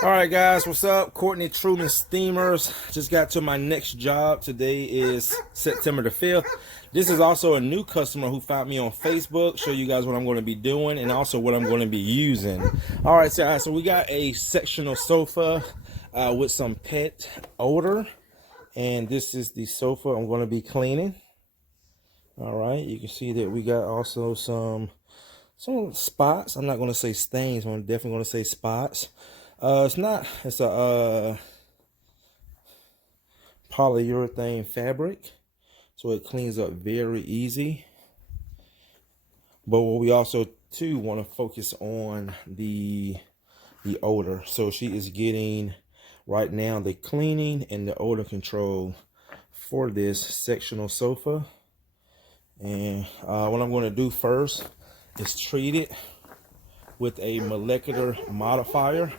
All right, guys, what's up? Courtney, Truman Steemers. Just got to my next job. Today is September the 5th. This is also a new customer who found me on Facebook. Show you guys what I'm going to be doing and also what I'm going to be using. All right, so we got a sectional sofa with some pet odor. And this is the sofa I'm going to be cleaning. All right, you can see that we got also some spots. I'm not going to say stains, but I'm definitely going to say spots. It's a polyurethane fabric, so it cleans up very easy. But what we also too want to focus on the odor. So she is getting right now the cleaning and the odor control for this sectional sofa. And what I'm going to do first is treat it with a molecular modifier.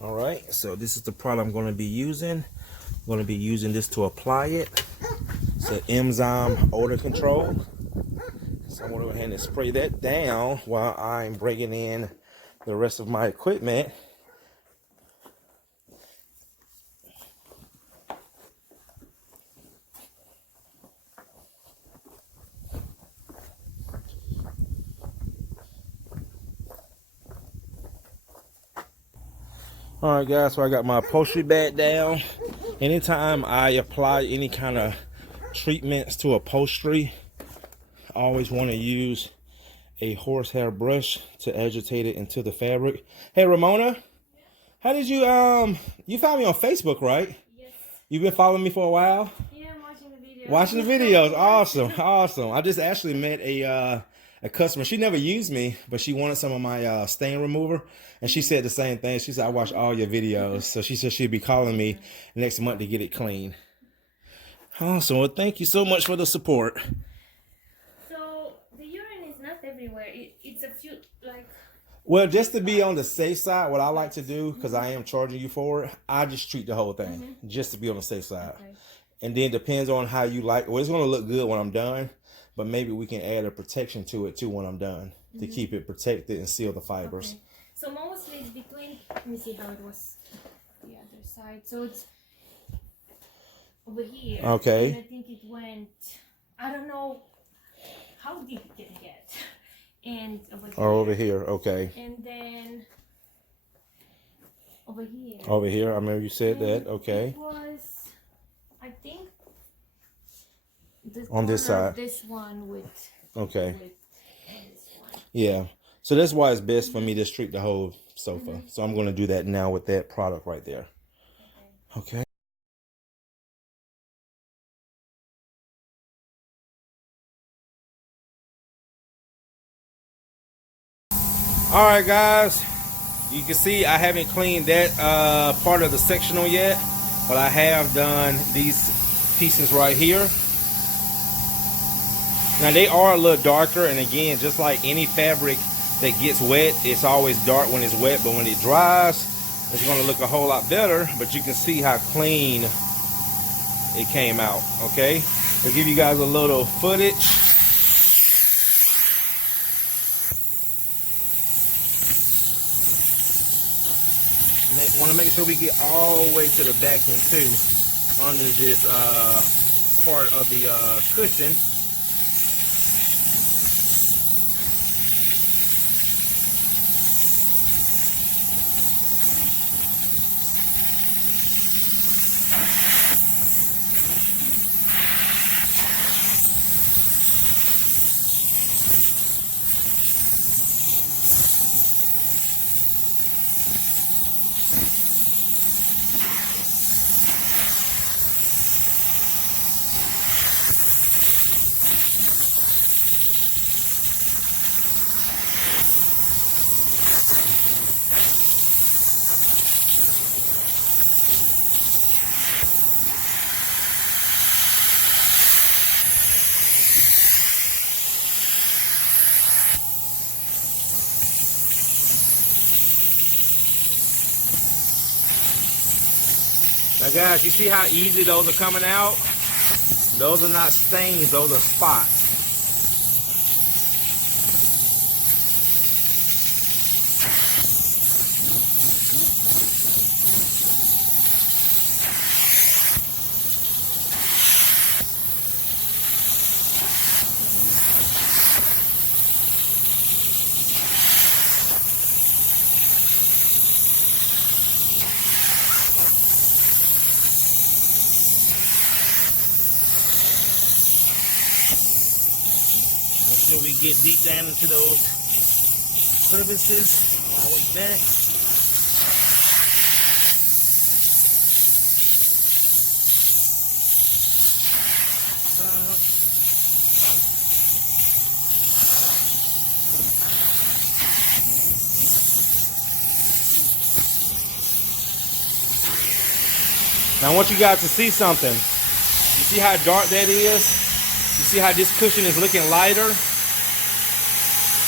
All right, so this is the product I'm going to be using. I'm going to be using this to apply it. It's an enzyme odor control. So I'm going to go ahead and spray that down while I'm bringing in the rest of my equipment. All right, guys, so I got my upholstery bed down. Anytime I apply any kind of treatments to upholstery, I always want to use a horsehair brush to agitate it into the fabric. Hey, Ramona, how did you found me on Facebook, right? Yes. You've been following me for a while? Yeah, I'm watching the videos. Watching the videos, awesome, awesome. I just actually met a customer. She never used me, but she wanted some of my stain remover, and she said the same thing. She said, I watch all your videos. So she said she'd be calling me next month to get it clean. Awesome. Well, thank you so much for the support. So the urine is not everywhere. It's a few, like... Well, just to be on the safe side, what I like to do, because I am charging you for it, I just treat the whole thing, just to be on the safe side. Okay. And then depends on how you like. Well, it's going to look good when I'm done, but maybe we can add a protection to it too when I'm done to keep it protected and seal the fibers. Okay. So mostly it's between, let me see how it was the other side. So it's over here. Okay. And I think it went, I don't know how deep it can get. And over here. Oh, over here, okay. And then over here. Over here, I remember you said And that, okay. It was, I think, On this side. This one with. Okay. With this one. Yeah. So that's why it's best for me to treat the whole sofa. So I'm going to do that now with that product right there. Okay. All right, guys. You can see I haven't cleaned that part of the sectional yet, but I have done these pieces right here. Now they are a little darker, and again, just like any fabric that gets wet, it's always dark when it's wet, but when it dries, it's going to look a whole lot better. But you can see how clean it came out. Okay, I'll give you guys a little footage. Want to make sure we get all the way to the vacuum too, under this part of the cushion. Now guys, you see how easy those are coming out? Those are not stains, those are spots. sure we get deep down into those crevices all the way back. Now I want you guys to see something. You see how dark that is? You see how this cushion is looking lighter?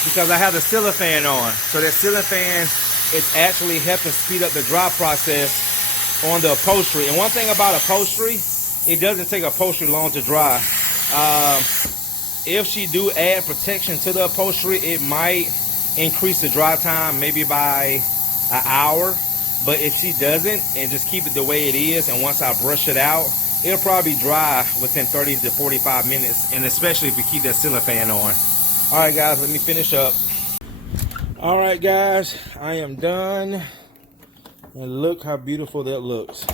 Because I have the ceiling fan on. So that ceiling fan is actually helping speed up the dry process on the upholstery. And one thing about upholstery, it doesn't take upholstery long to dry. If she do add protection to the upholstery, it might increase the dry time maybe by an hour. But if she doesn't and just keep it the way it is, and once I brush it out, it'll probably dry within 30 to 45 minutes, and especially if you keep that ceiling fan on. All right, guys, let me finish up. All right, guys, I am done. And look how beautiful that looks.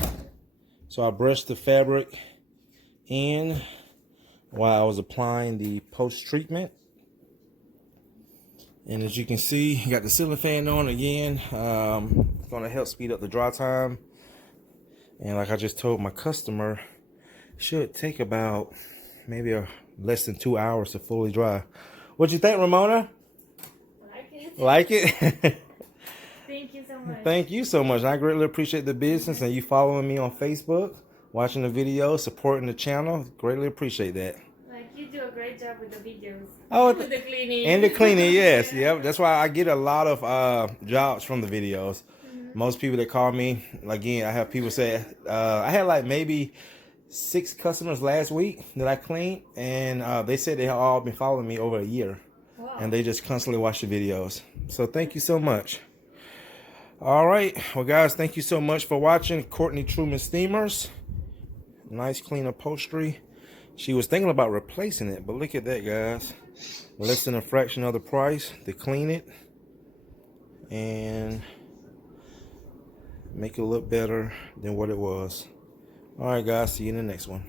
So I brushed the fabric in while I was applying the post-treatment. And as you can see, you got the ceiling fan on again. Going to help speed up the dry time. And like I just told my customer, it should take about maybe less than 2 hours to fully dry. What you think, Ramona? Like it. Like it? Thank you so much. Thank you so much. I greatly appreciate the business and you following me on Facebook, watching the videos, supporting the channel. Greatly appreciate that. Like, you do a great job with the videos. Oh, with the cleaning. And the cleaning, yes. Yep. That's why I get a lot of jobs from the videos. Most people that call me, again, I have people say, I had like maybe 6 customers last week that I cleaned, and they said they have all been following me over a year. Wow. And they just constantly watch the videos. So thank you so much. All right. Well, guys, thank you so much for watching Courtney Truman Steemers. Nice clean upholstery. She was thinking about replacing it, but look at that, guys. Less than a fraction of the price to clean it and make it look better than what it was. All right, guys, see you in the next one.